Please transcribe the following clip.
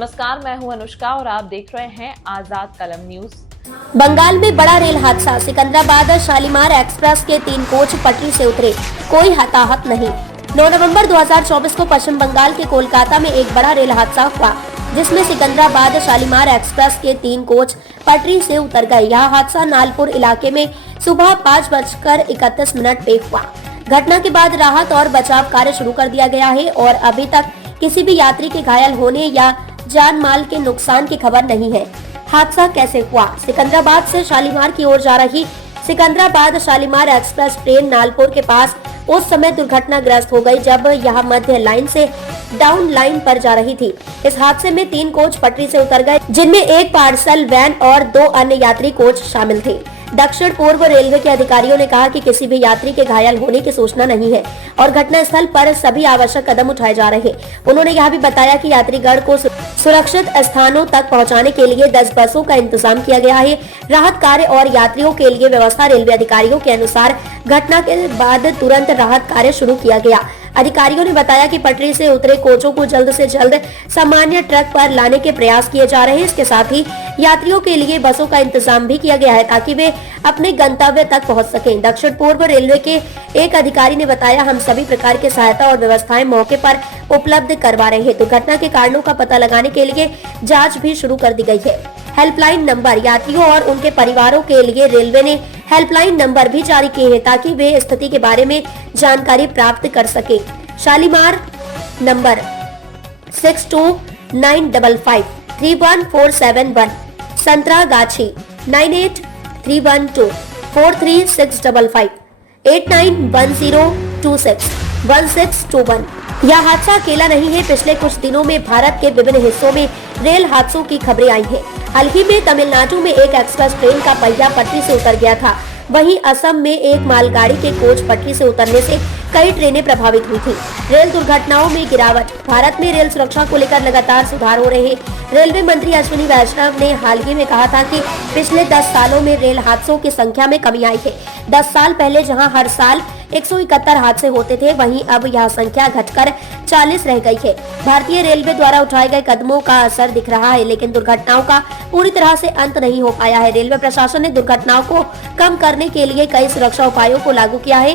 नमस्कार, मैं हूं अनुष्का और आप देख रहे हैं आजाद कलम न्यूज। बंगाल में बड़ा रेल हादसा, सिकंदराबाद शालीमार एक्सप्रेस के 3 कोच पटरी से उतरे, कोई हताहत नहीं। 9 नवंबर 2024 को पश्चिम बंगाल के कोलकाता में एक बड़ा रेल हादसा हुआ, जिसमें सिकंदराबाद शालीमार एक्सप्रेस के 3 कोच पटरी से उतर गए। यह हादसा नालपुर इलाके में सुबह 5:31 पे हुआ। घटना के बाद राहत और बचाव कार्य शुरू कर दिया गया है और अभी तक किसी भी यात्री के घायल होने या जान माल के नुकसान की खबर नहीं है। हादसा कैसे हुआ? सिकंदराबाद से शालीमार की ओर जा रही सिकंदराबाद शालीमार एक्सप्रेस ट्रेन नालपुर के पास उस समय दुर्घटनाग्रस्त हो गई जब यह मध्य लाइन से डाउन लाइन पर जा रही थी। इस हादसे में 3 कोच पटरी से उतर गए, जिनमें एक पार्सल वैन और 2 अन्य यात्री कोच शामिल थे। दक्षिण पूर्व रेलवे के अधिकारियों ने कहा कि किसी भी यात्री के घायल होने की सूचना नहीं है और घटनास्थल पर सभी आवश्यक कदम उठाए जा रहे हैं। उन्होंने यह भी बताया कि यात्रीगण को सुरक्षित स्थानों तक पहुंचाने के लिए 10 बसों का इंतजाम किया गया है। राहत कार्य और यात्रियों के लिए व्यवस्था रेलवे अधिकारियों के अनुसार घटना के बाद तुरंत राहत कार्य शुरू किया गया। अधिकारियों ने बताया कि पटरी से उतरे कोचों को जल्द से जल्द सामान्य ट्रैक पर लाने के प्रयास किए जा रहे हैं। इसके साथ ही यात्रियों के लिए बसों का इंतजाम भी किया गया है ताकि वे अपने गंतव्य तक पहुंच सकें। दक्षिण पूर्व रेलवे के एक अधिकारी ने बताया, हम सभी प्रकार की सहायता और व्यवस्थाएं मौके पर उपलब्ध करवा रहे हैं। दुर्घटना के कारणों का पता लगाने के लिए जाँच भी शुरू कर दी गई है। हेल्पलाइन नंबर, यात्रियों और उनके परिवारों के लिए रेलवे ने हेल्पलाइन नंबर भी जारी किए हैं ताकि वे स्थिति के बारे में जानकारी प्राप्त कर सके। शालीमार नंबर 6295531471, संतरागाछी 9831243655, 8910261621। यह हादसा अकेला नहीं है। पिछले कुछ दिनों में भारत के विभिन्न हिस्सों में रेल हादसों की खबरें आई हैं। हाल ही में तमिलनाडु में एक एक्सप्रेस ट्रेन का पहिया पटरी से उतर गया था। वहीं असम में एक मालगाड़ी के कोच पटरी से उतरने से कई ट्रेनें प्रभावित हुई थी। रेल दुर्घटनाओं में गिरावट, भारत में रेल सुरक्षा को लेकर लगातार सुधार हो रहे हैं। रेलवे मंत्री अश्विनी वैष्णव ने हाल ही में कहा था कि पिछले 10 सालों में रेल हादसों की संख्या में कमी आई है। 10 साल पहले जहां हर साल 171 हादसे होते थे, वहीं अब यह संख्या घटकर 40 रह गई है। भारतीय रेलवे द्वारा उठाए गए कदमों का असर दिख रहा है, लेकिन दुर्घटनाओं का पूरी तरह से अंत नहीं हो पाया है। रेलवे प्रशासन ने दुर्घटनाओं को कम करने के लिए कई सुरक्षा उपायों को लागू किया है।